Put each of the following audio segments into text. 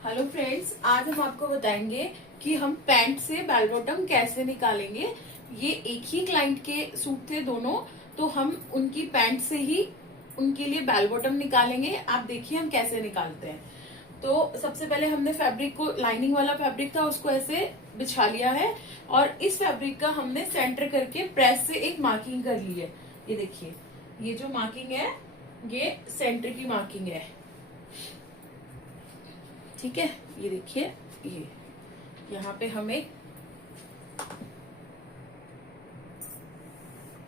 Hello friends, आज हम आपको बताएंगे कि हम पैंट से बेल बॉटम कैसे निकालेंगे। ये एक ही क्लाइंट के सूट थे दोनों, तो हम उनकी पैंट से ही उनके लिए बेल बॉटम निकालेंगे। आप देखिए हम कैसे निकालते हैं। तो सबसे पहले हमने फैब्रिक को, लाइनिंग वाला फैब्रिक था उसको ऐसे बिछा लिया है और इस फैब्रिक का हमने सेंटर करके प्रेस से एक मार्किंग कर ली है। ये देखिए, ये जो मार्किंग है ये सेंटर की मार्किंग है। ठीक है, ये देखिए, ये यहाँ पे हम एक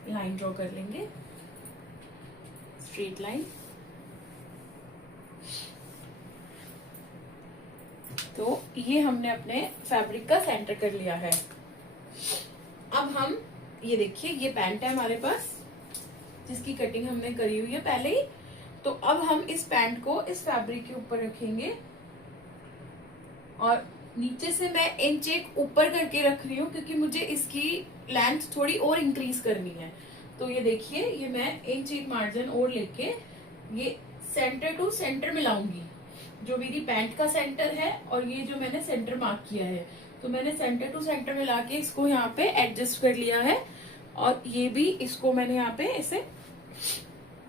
लाइन ड्रॉ कर लेंगे, स्ट्रेट लाइन। तो ये हमने अपने फैब्रिक का सेंटर कर लिया है। अब हम, ये देखिए, ये पैंट है हमारे पास जिसकी कटिंग हमने करी हुई है पहले ही। तो अब हम इस पैंट को इस फैब्रिक के ऊपर रखेंगे और नीचे से मैं इंच एक ऊपर करके रख रही हूँ क्योंकि मुझे इसकी लेंथ थोड़ी और इंक्रीज करनी है। तो ये देखिए, ये मैं इंच एक मार्जिन और लेके ये सेंटर टू सेंटर मिलाऊंगी। जो मेरी पैंट का सेंटर है और ये जो मैंने सेंटर मार्क किया है, तो मैंने सेंटर टू सेंटर मिला के इसको यहाँ पे एडजस्ट कर लिया है और ये भी इसको मैंने यहाँ पे इसे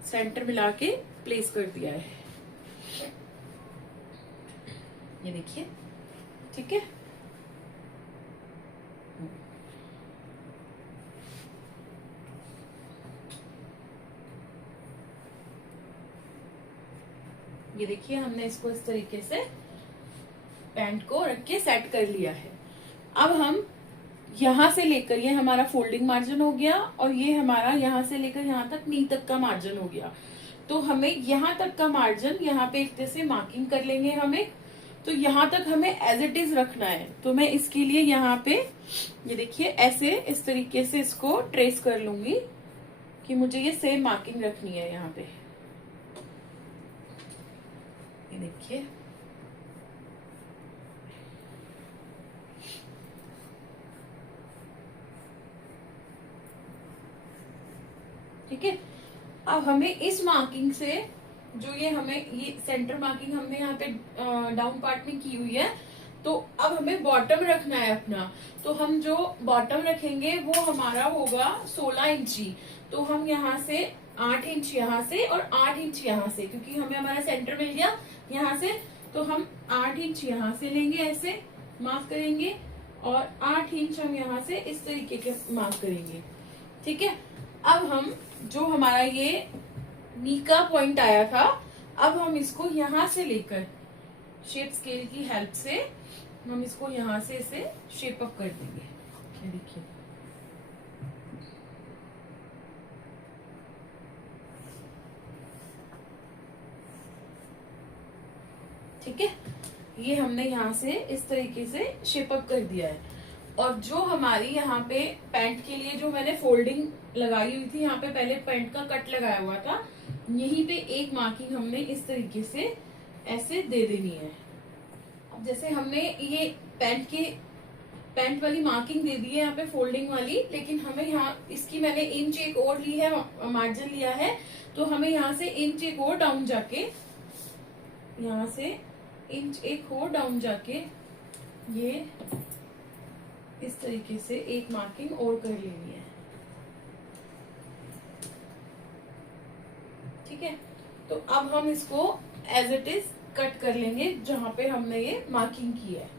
सेंटर मिला के प्लेस कर दिया है। ये देखिए, ठीक है। ये देखिए, हमने इसको इस तरीके से पैंट को रख के सेट कर लिया है। अब हम यहां से लेकर, ये हमारा फोल्डिंग मार्जिन हो गया और ये हमारा यहां से लेकर यहां तक नी तक का मार्जिन हो गया। तो हमें यहां तक का मार्जिन यहाँ पे एक जैसे मार्किंग कर लेंगे हमें। तो यहां तक हमें एज इट इज रखना है। तो मैं इसके लिए यहाँ पे, ये देखिए, ऐसे इस तरीके से इसको ट्रेस कर लूंगी कि मुझे ये सेम मार्किंग रखनी है यहाँ पे। ये देखिए, ठीक है। अब हमें इस मार्किंग से, जो ये हमें ये सेंटर मार्किंग हमने यहाँ पे डाउन पार्ट में की हुई है, तो अब हमें बॉटम रखना है अपना। तो हम जो बॉटम रखेंगे वो हमारा होगा 16 इंची। तो हम यहाँ से 8 इंच यहाँ से और 8 इंच यहाँ से, क्योंकि हमें हमारा सेंटर मिल गया यहाँ से, तो हम 8 इंच यहाँ से लेंगे, ऐसे मार्क करेंगे और 8 इंच हम यहाँ से इस तरीके के मार्क करेंगे। ठीक है। अब हम, जो हमारा ये नी का पॉइंट आया था, अब हम इसको यहां से लेकर शेप स्केल की हेल्प से हम इसको यहां से इसे शेप अप कर देंगे। ये देखिए, ठीक है। ये हमने यहाँ से इस तरीके से शेप अप कर दिया है। और जो हमारी यहाँ पे पैंट के लिए जो मैंने फोल्डिंग लगाई हुई थी, यहाँ पे पहले पैंट का कट लगाया हुआ था, यहीं पे एक मार्किंग हमने इस तरीके से ऐसे दे देनी है। अब जैसे हमने ये पैंट वाली मार्किंग दे दी है यहाँ पे फोल्डिंग वाली, लेकिन हमें यहाँ इसकी मैंने इंच एक और ली है, मार्जिन लिया है। तो हमें यहाँ से इंच एक और डाउन जाके, यहाँ से इंच एक और डाउन जाके ये इस तरीके से एक मार्किंग और कर लेनी है। ठीक है। तो अब हम इसको एज इट इज कट कर लेंगे जहां पे हमने ये मार्किंग की है।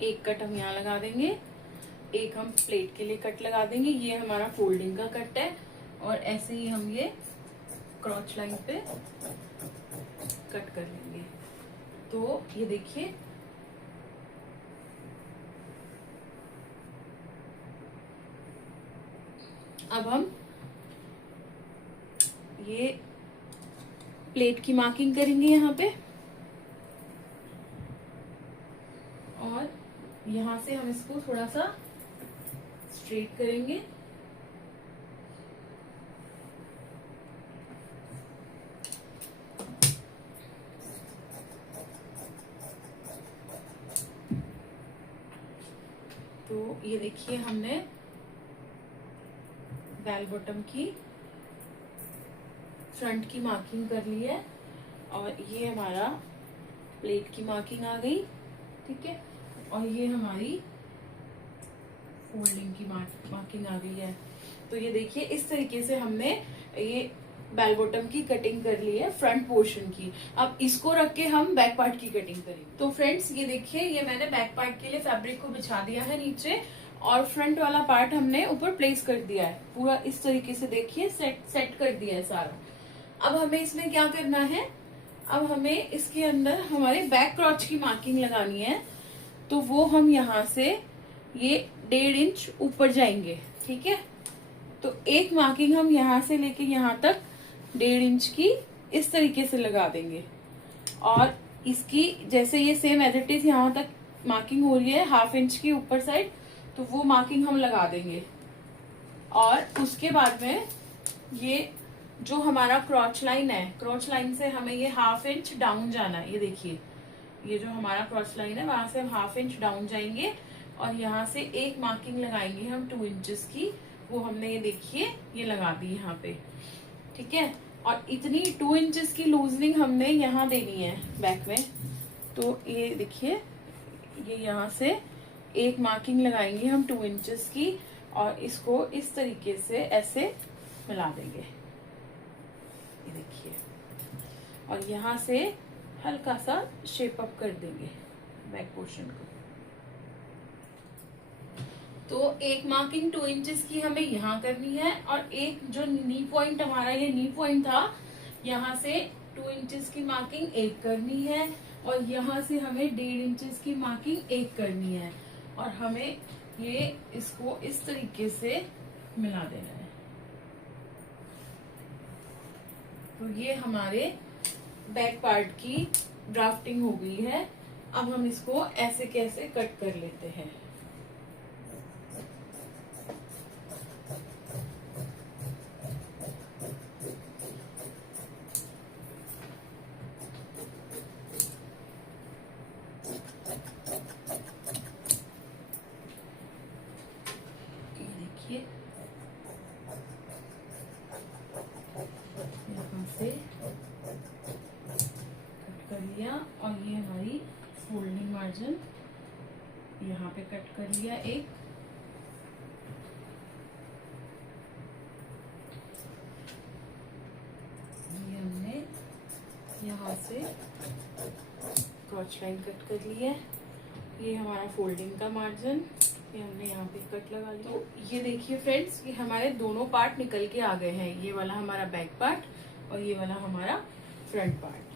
एक कट हम यहाँ लगा देंगे, एक हम प्लेट के लिए कट लगा देंगे। ये हमारा फोल्डिंग का कट है और ऐसे ही हम ये क्रॉच लाइन पे कट कर लेंगे। तो ये देखिए, अब हम ये प्लेट की मार्किंग करेंगे यहाँ पे, और यहाँ से हम इसको थोड़ा सा स्ट्रेट करेंगे। तो ये देखिए हमने बेल बॉटम की फ्रंट की मार्किंग कर ली है, और ये हमारा प्लेट की मार्किंग आ गई, ठीक है। और ये हमारी फोल्डिंग की मार्किंग आ गई है। तो ये देखिए इस तरीके से हमने ये बेल बॉटम की कटिंग कर ली है फ्रंट पोर्शन की। अब इसको रख के हम बैक पार्ट की कटिंग करेंगे। तो फ्रेंड्स ये देखिए, ये मैंने बैक पार्ट के लिए फैब्रिक को बिछा दिया है नीचे, और फ्रंट वाला पार्ट हमने ऊपर प्लेस कर दिया है पूरा इस तरीके से। देखिए सेट कर दिया है सारा। अब हमें इसमें क्या करना है, अब हमें इसके अंदर हमारे बैक क्रॉच की मार्किंग लगानी है। तो वो हम यहाँ से ये 1.5 इंच ऊपर जाएंगे, ठीक है। तो एक मार्किंग हम यहाँ से लेके यहाँ तक 1.5 इंच की इस तरीके से लगा देंगे, और इसकी जैसे ये सेम एज इट इज यहाँ तक मार्किंग हो रही है 1/2 इंच की ऊपर साइड, तो वो मार्किंग हम लगा देंगे। और उसके बाद में ये जो हमारा क्रॉच लाइन है, क्रॉच लाइन से हमें ये 1/2 इंच डाउन जाना है। ये देखिए, ये जो हमारा क्रॉच लाइन है वहां से हम 1/2 इंच डाउन जाएंगे, और यहाँ से एक मार्किंग लगाएंगे हम 2 इंचेस की। वो हमने ये देखिए ये लगा दी यहाँ पे, ठीक है। और इतनी 2 इंचेस की लूजनिंग हमने यहाँ देनी है बैक में। तो ये देखिए, ये यहाँ से एक मार्किंग लगाएंगे हम 2 इंचेस की, और इसको इस तरीके से ऐसे मिला देंगे, ये देखिए। और यहाँ से हल्का सा शेप अप कर देंगे बैक पोर्शन को। तो एक मार्किंग 2 इंचेस की हमें यहाँ करनी है, और एक जो नी पॉइंट हमारा ये नी पॉइंट था, यहाँ से 2 इंचेस की मार्किंग एक करनी है, और यहाँ से हमें 1.5 इंचेस की मार्किंग एक करनी है, और हमें ये इसको इस तरीके से मिला देना है। तो ये हमारे बैक पार्ट की ड्राफ्टिंग हो गई है। अब हम इसको ऐसे कैसे कट कर लेते हैं। देखिए यहाँ से कट कर लिया, और ये हमारी फोल्डिंग मार्जिन यहाँ पे कट कर लिया एक। ये हमने यहाँ से क्रॉच लाइन कट कर ली है। ये हमारा फोल्डिंग का मार्जिन, ये हमने यहाँ पे कट लगा लिया। तो ये देखिए फ्रेंड्स, ये हमारे दोनों पार्ट निकल के आ गए हैं। ये वाला हमारा बैक पार्ट और ये वाला हमारा फ्रंट पार्ट।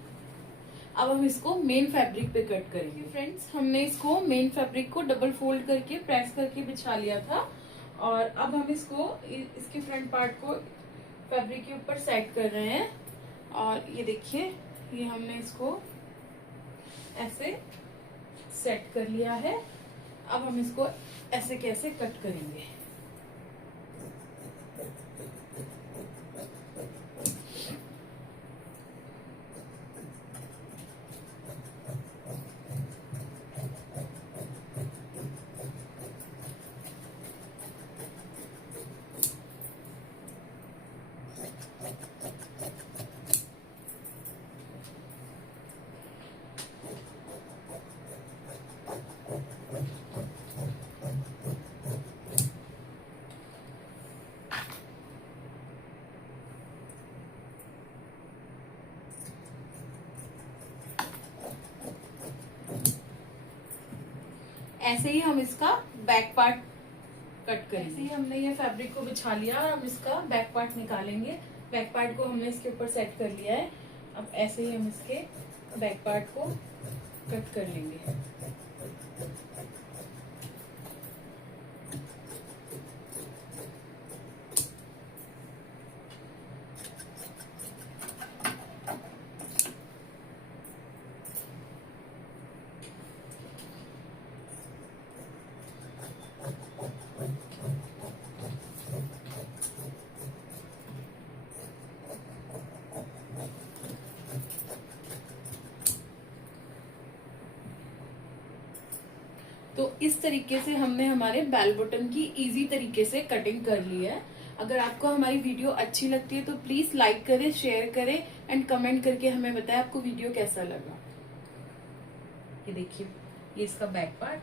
अब हम इसको मेन फैब्रिक पे कट करेंगे। फ्रेंड्स, हमने इसको मेन फैब्रिक को डबल फोल्ड करके प्रेस करके बिछा लिया था, और अब हम इसको इसके फ्रंट पार्ट को फैब्रिक के ऊपर सेट कर रहे हैं। और ये देखिए, ये हमने इसको ऐसे सेट कर लिया है। अब हम इसको ऐसे कैसे कट करेंगे। ऐसे ही हम इसका बैक पार्ट कट करेंगे। ऐसे ही हमने ये फैब्रिक को बिछा लिया, और हम इसका बैक पार्ट निकालेंगे। बैक पार्ट को हमने इसके ऊपर सेट कर लिया है। अब ऐसे ही हम इसके बैक पार्ट को कट कर लेंगे। तो इस तरीके से हमने हमारे बेल बटन की इजी तरीके से कटिंग कर ली है। अगर आपको हमारी वीडियो अच्छी लगती है तो प्लीज लाइक करें, शेयर करें एंड कमेंट करके हमें बताएं आपको वीडियो कैसा लगा। ये देखिए, ये इसका बैक पार्ट।